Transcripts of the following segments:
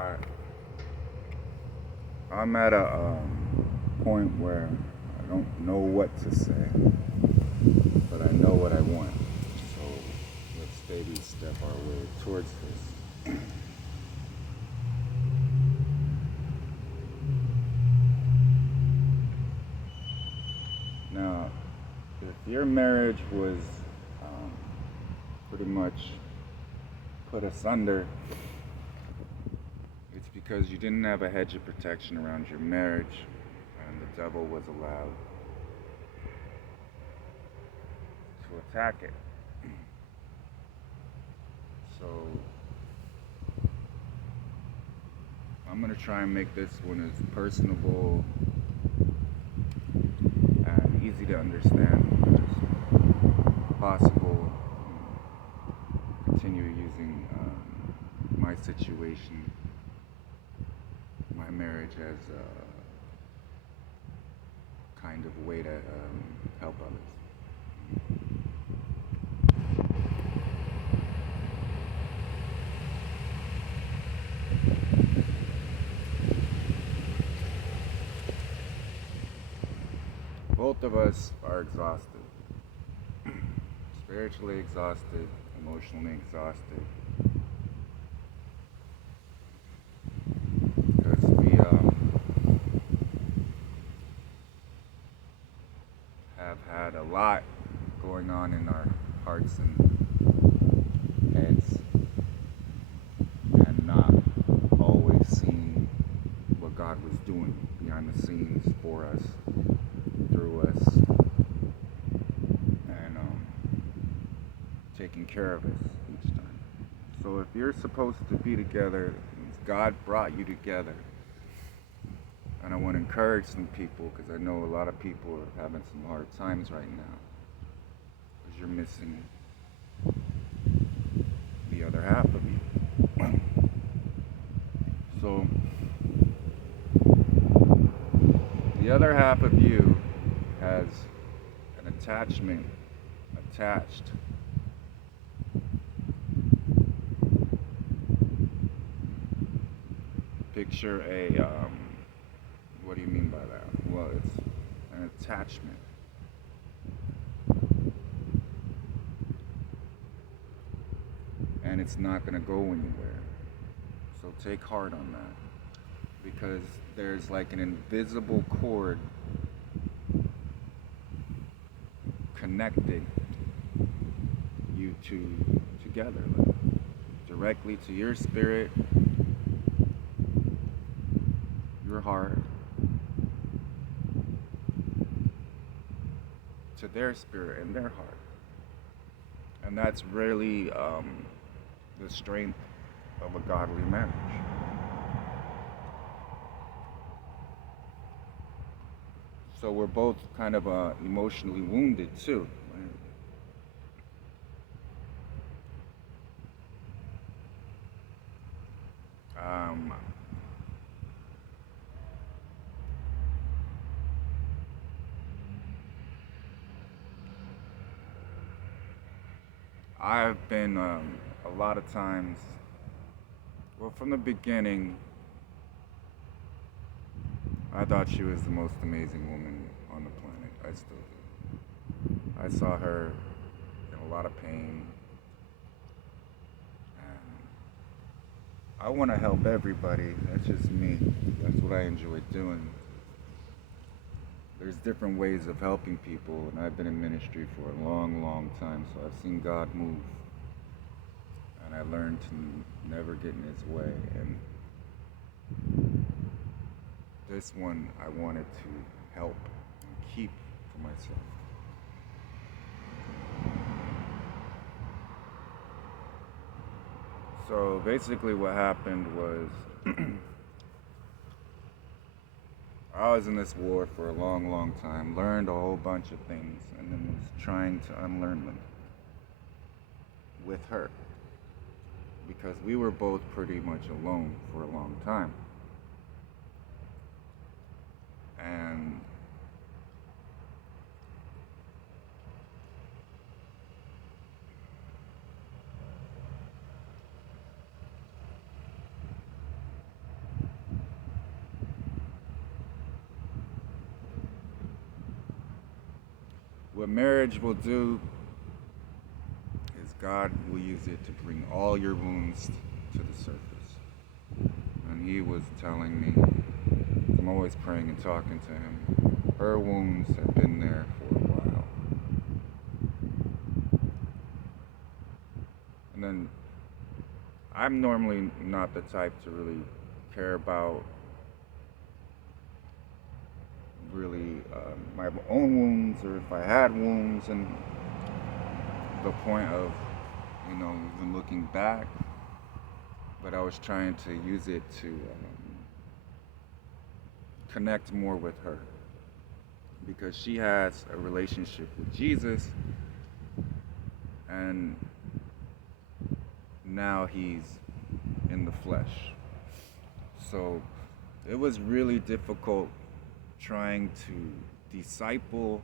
I I'm at a point where I don't know what to say, but I know what I want. So let's baby step our way towards this. Now, if your marriage was um, pretty much put asunder, it's because you didn't have a hedge of protection around your marriage, and the devil was allowed to attack it. So I'm gonna try and make this one as personable and easy to understand as possible. Continue using my situation, my marriage, as a kind of way to help others. Both of us are exhausted, spiritually exhausted, emotionally exhausted, because we have had a lot going on in our hearts and heads, and not always seeing what God was doing behind the scenes for us, through us, and taking care of us each time. So if you're supposed to be together, it means God brought you together. And I want to encourage some people, because I know a lot of people are having some hard times right now, because you're missing the other half of you. So the other half of you has an attachment attached. Picture a, what do you mean by that? Well, it's an attachment. And it's not going to go anywhere. So take heart on that. Because there's like an invisible cord connecting you two together, like directly to your spirit, your heart, to their spirit and their heart. And that's really the strength of a godly marriage. So we're both kind of emotionally wounded too. Um, I've been a lot of times, well, from the beginning, I thought she was the most amazing woman on the planet. I still do. I saw her in a lot of pain, and I want to help everybody. That's just me. That's what I enjoy doing. There's different ways of helping people, and I've been in ministry for a long, long time, so I've seen God move, and I learned to never get in His way. And this one I wanted to help and keep for myself. So basically what happened was I was in this war for a long, long time, learned a whole bunch of things, and then was trying to unlearn them with her, because we were both pretty much alone for a long time. And what marriage will do is God will use it to bring all your wounds to the surface. And He was telling me, I'm always praying and talking to Him, her wounds have been there for a while. And then I'm normally not the type to really care about really my own wounds, or if I had wounds, and the point of, even looking back. But I was trying to use it to connect more with her, because she has a relationship with Jesus, and now He's in the flesh. So it was really difficult trying to disciple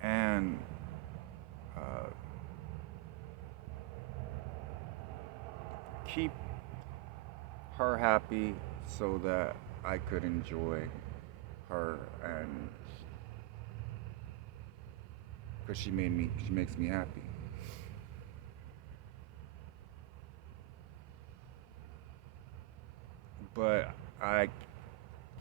and keep her happy so that I could enjoy her, and because she makes me happy. But I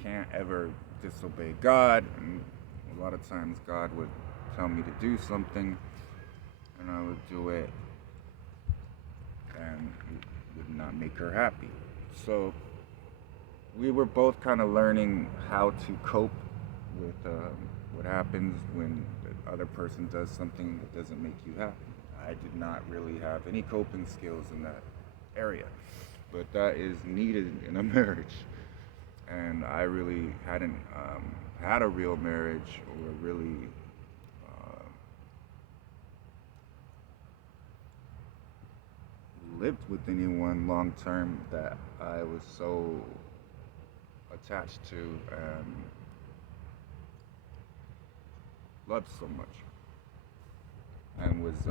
can't ever disobey God, and a lot of times God would tell me to do something, and I would do it, and it would not make her happy. So we were both kind of learning how to cope with what happens when the other person does something that doesn't make you happy. I did not really have any coping skills in that area, but that is needed in a marriage. And I really hadn't had a real marriage, or really lived with anyone long term that I was so attached to and loved so much, and was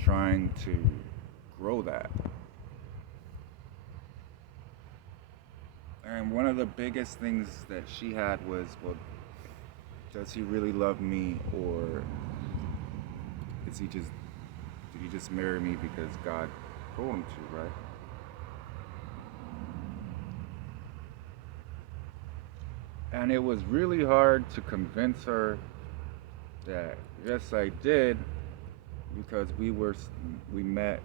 trying to grow that. And one of the biggest things that she had was, well, does he really love me, or did he just marry me because God told him to, right? And it was really hard to convince her that yes, I did, because we met,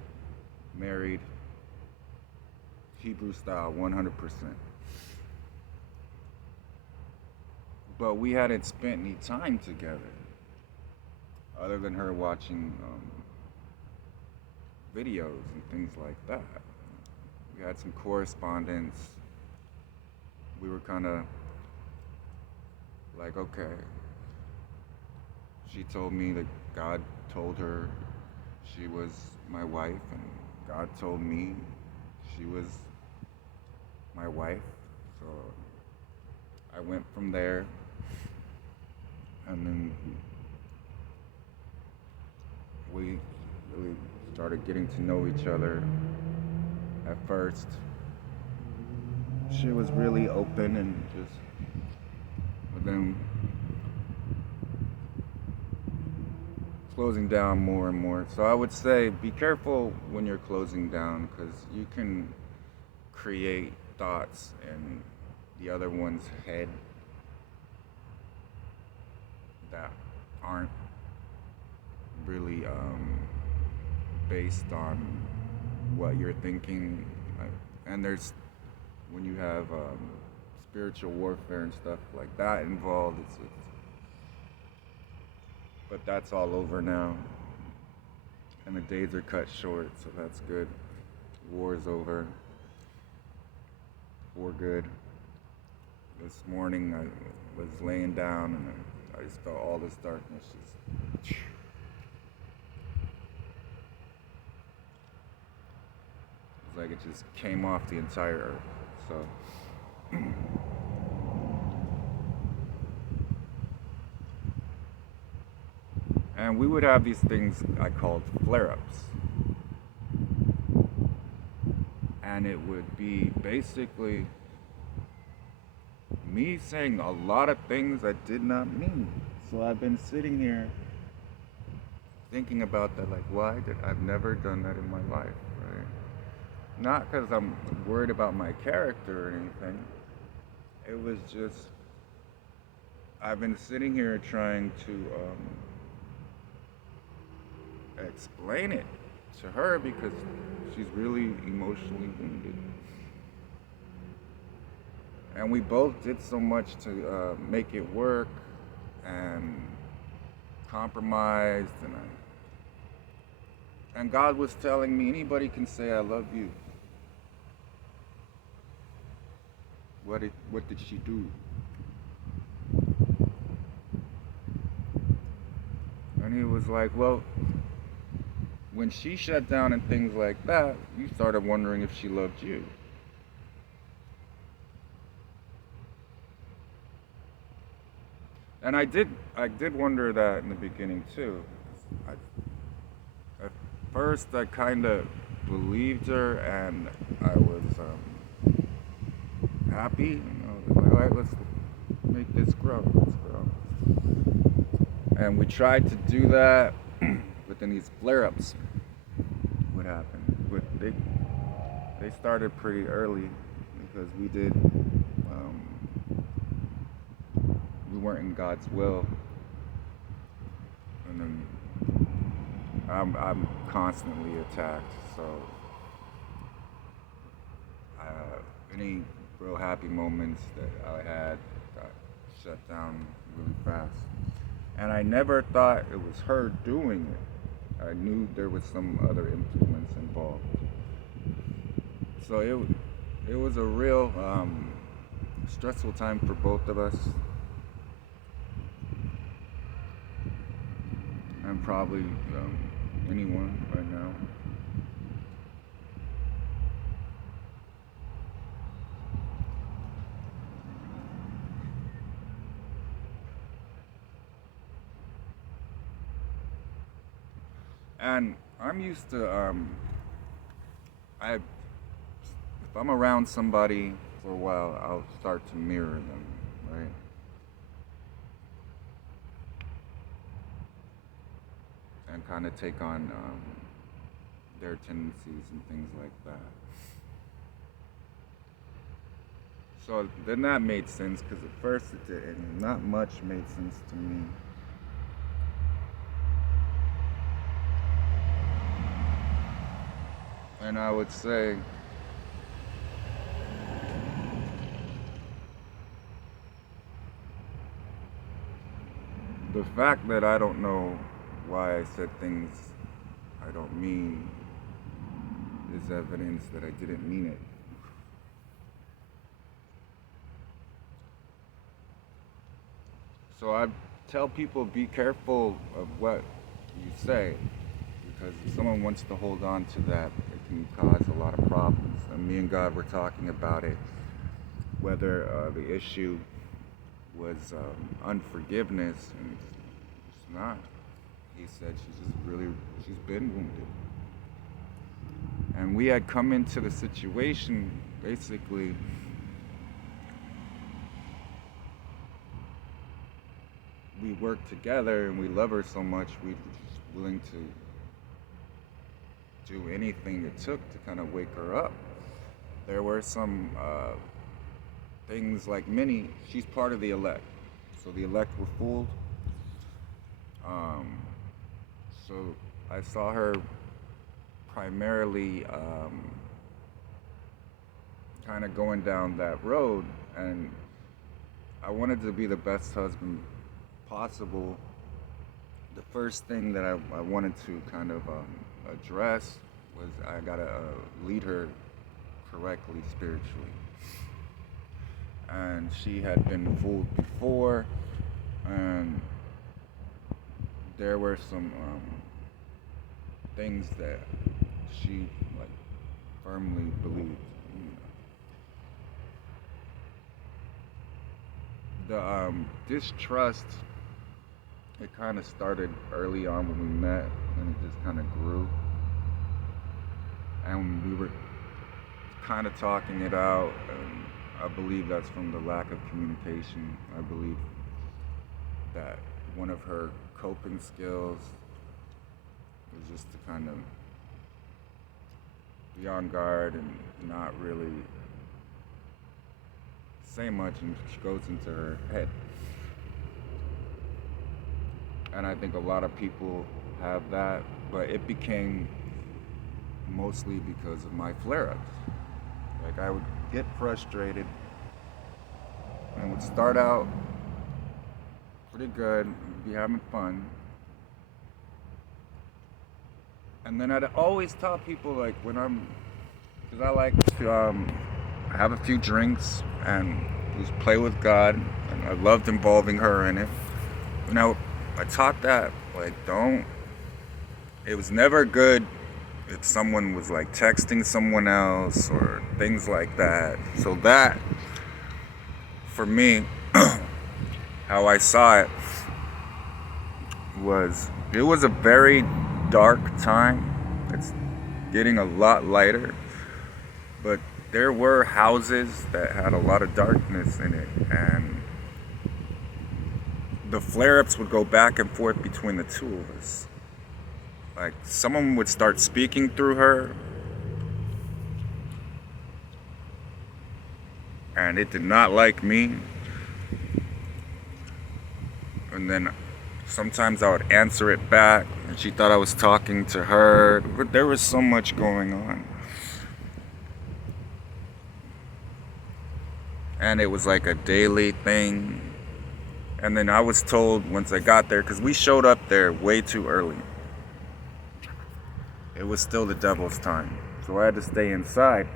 married, Hebrew style, 100%. But we hadn't spent any time together, other than her watching videos and things like that. We had some correspondence. We were kind of like, okay. She told me that God told her she was my wife, and God told me she was my wife. So I went from there, and then we really started getting to know each other. At first, she was really open and just, but then closing down more and more. So I would say be careful when you're closing down, because you can create thoughts in the other one's head that aren't really based on what you're thinking. And there's, when you have spiritual warfare and stuff like that involved, but that's all over now, and the days are cut short, so that's good. War is over for good. This morning I was laying down, and I just felt all this darkness just. It's like it just came off the entire earth. So. And we would have these things I called flare-ups. And it would be basically me saying a lot of things I did not mean. So I've been sitting here thinking about that, like, why did I've never done that in my life, right? Not because I'm worried about my character or anything. It was just I've been sitting here trying to explain it to her because she's really emotionally wounded, and we both did so much to make it work and compromised, and God was telling me anybody can say I love you. What did she do? And he was like, well, when she shut down and things like that, you started wondering if she loved you. And I did wonder that in the beginning too. I, at first, I kind of believed her, and I was happy. I was like, all right, let's make this grow. Let's grow. And we tried to do that, but then these flare-ups would happen. But they started pretty early because um, we weren't in God's will, and then I'm constantly attacked. So any real happy moments that I had got shut down really fast. And I never thought it was her doing it. I knew there was some other influence involved. So it was a real stressful time for both of us, and probably anyone right now. And I'm used to if I'm around somebody for a while, I'll start to mirror them, right? And kind of take on their tendencies and things like that. So then that made sense because at first it didn't. Not much made sense to me. And I would say the fact that I don't know why I said things I don't mean is evidence that I didn't mean it. So I tell people be careful of what you say because if someone wants to hold on to that, it can cause a lot of problems. And me and God were talking about it, whether the issue was unforgiveness, and it's not. He said she's been wounded. And we had come into the situation basically we worked together and we love her so much we were just willing to do anything it took to kind of wake her up. There were some things like she's part of the elect, so the elect were fooled. um, so I saw her primarily kind of going down that road, and I wanted to be the best husband possible. The first thing that I wanted to kind of address was I gotta lead her correctly spiritually. And she had been fooled before, and there were some things that she like firmly believed. The distrust, it kind of started early on when we met, and it just kind of grew. And we were kind of talking it out. And I believe that's from the lack of communication. I believe that one of her coping skills is just to kind of be on guard and not really say much, and she goes into her head. And I think a lot of people have that, but it became mostly because of my flare-ups. Like I would get frustrated and would start out pretty good, be having fun. And then I'd always tell people like because I like to have a few drinks and just play with God, and I loved involving her in it. I taught that like it was never good if someone was like texting someone else or things like that. So that, for me, how I saw it was a very dark time. It's getting a lot lighter, but there were houses that had a lot of darkness in it, and the flare-ups would go back and forth between the two of us. Like someone would start speaking through her, and it did not like me. And then sometimes I would answer it back, and she thought I was talking to her. But there was so much going on. And it was like a daily thing. And then I was told once I got there, because we showed up there way too early. It was still the devil's time. So I had to stay inside,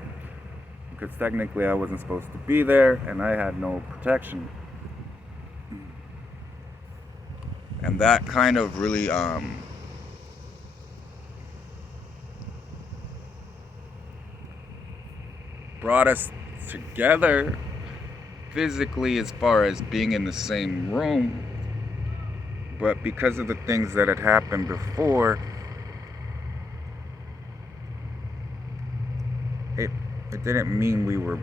because technically I wasn't supposed to be there, and I had no protection. And that kind of really brought us together physically as far as being in the same room, but because of the things that had happened before, it didn't mean we were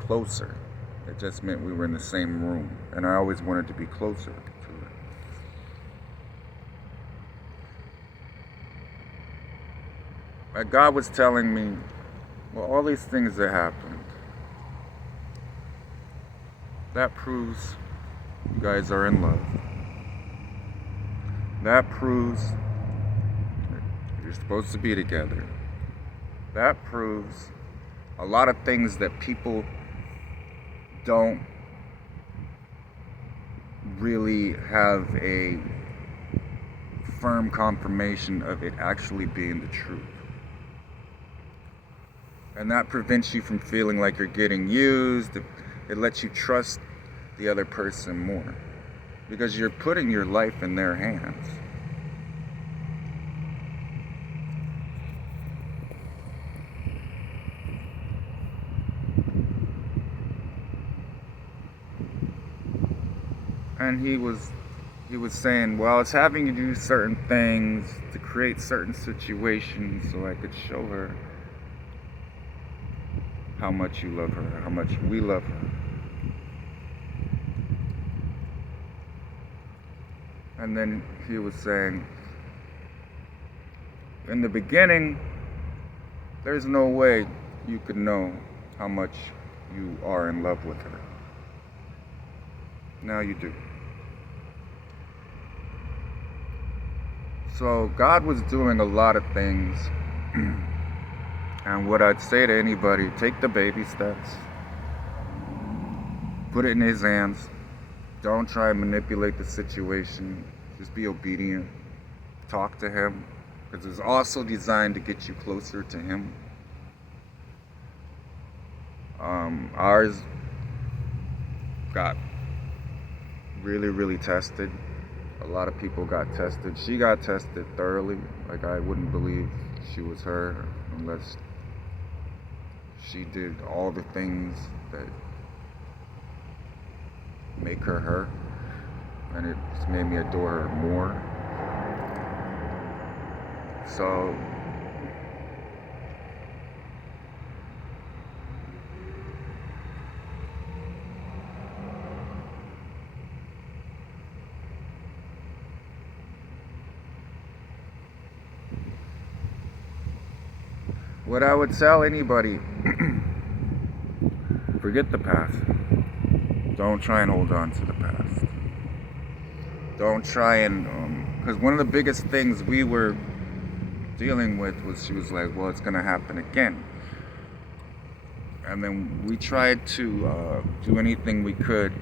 closer. It just meant we were in the same room, and I always wanted to be closer to her. Like God was telling me, well, all these things that happened, that proves you guys are in love. That proves that you're supposed to be together. That proves a lot of things that people don't really have a firm confirmation of it actually being the truth. And that prevents you from feeling like you're getting used. It lets you trust the other person more, because you're putting your life in their hands. And he was saying, well, it's having you do certain things to create certain situations so I could show her how much you love her, how much we love her. And then he was saying, in the beginning, there's no way you could know how much you are in love with her. Now you do. So God was doing a lot of things. And what I'd say to anybody, take the baby steps. Put it in his hands. Don't try and manipulate the situation. Just be obedient. Talk to him, because it's also designed to get you closer to him. Ours got really, really tested. A lot of people got tested. She got tested thoroughly. Like, I wouldn't believe she was her unless she did all the things that make her her, and it just made me adore her more. So What I would tell anybody, forget the past. Don't try and hold on to the past. Don't try and, because one of the biggest things we were dealing with was she was like, well, it's going to happen again. And then we tried to do anything we could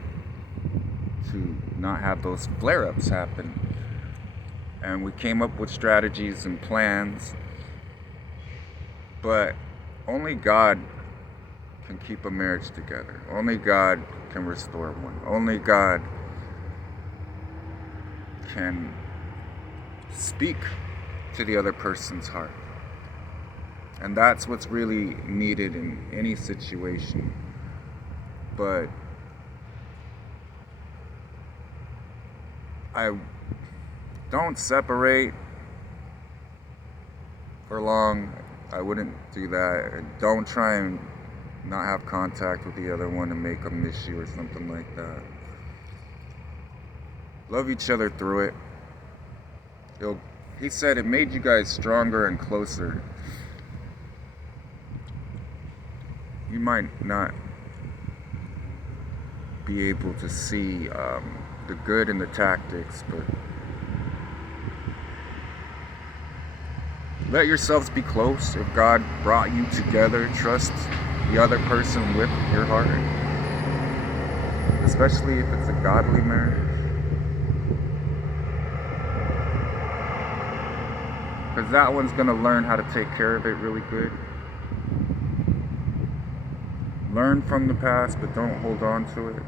to not have those flare-ups happen. And we came up with strategies and plans. But only God can keep a marriage together. Only God can restore one. Only God can speak to the other person's heart. And that's what's really needed in any situation. But I don't separate for long. I wouldn't do that. Don't try and not have contact with the other one and make them miss you or something like that. Love each other through it. He said it made you guys stronger and closer. You might not be able to see the good in the tactics, but let yourselves be close. If God brought you together, trust the other person with your heart, especially if it's a godly marriage. Because that one's going to learn how to take care of it really good. Learn from the past, but don't hold on to it.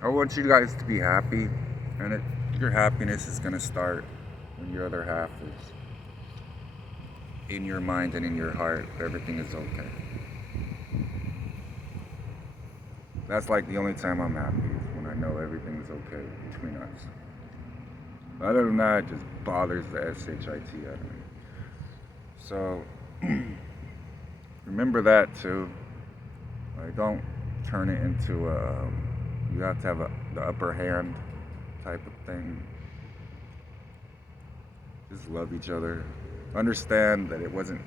I want you guys to be happy, and your happiness is going to start when your other half is in your mind and in your heart. Everything is okay. That's like the only time I'm happy, is when I know everything's okay between us. Other than that, it just bothers the shit out of me. So, remember that too. Like, don't turn it into you have to have the upper hand type of thing. Just love each other. Understand that it wasn't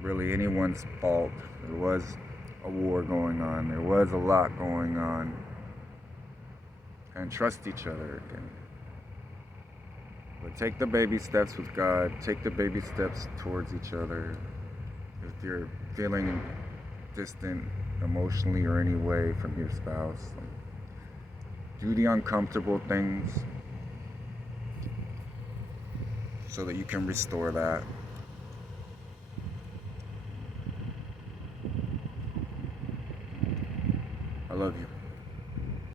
really anyone's fault. There was a war going on. There was a lot going on. And trust each other again. But take the baby steps with God. Take the baby steps towards each other. If you're feeling distant emotionally or any way from your spouse, do the uncomfortable things so that you can restore that. I love you.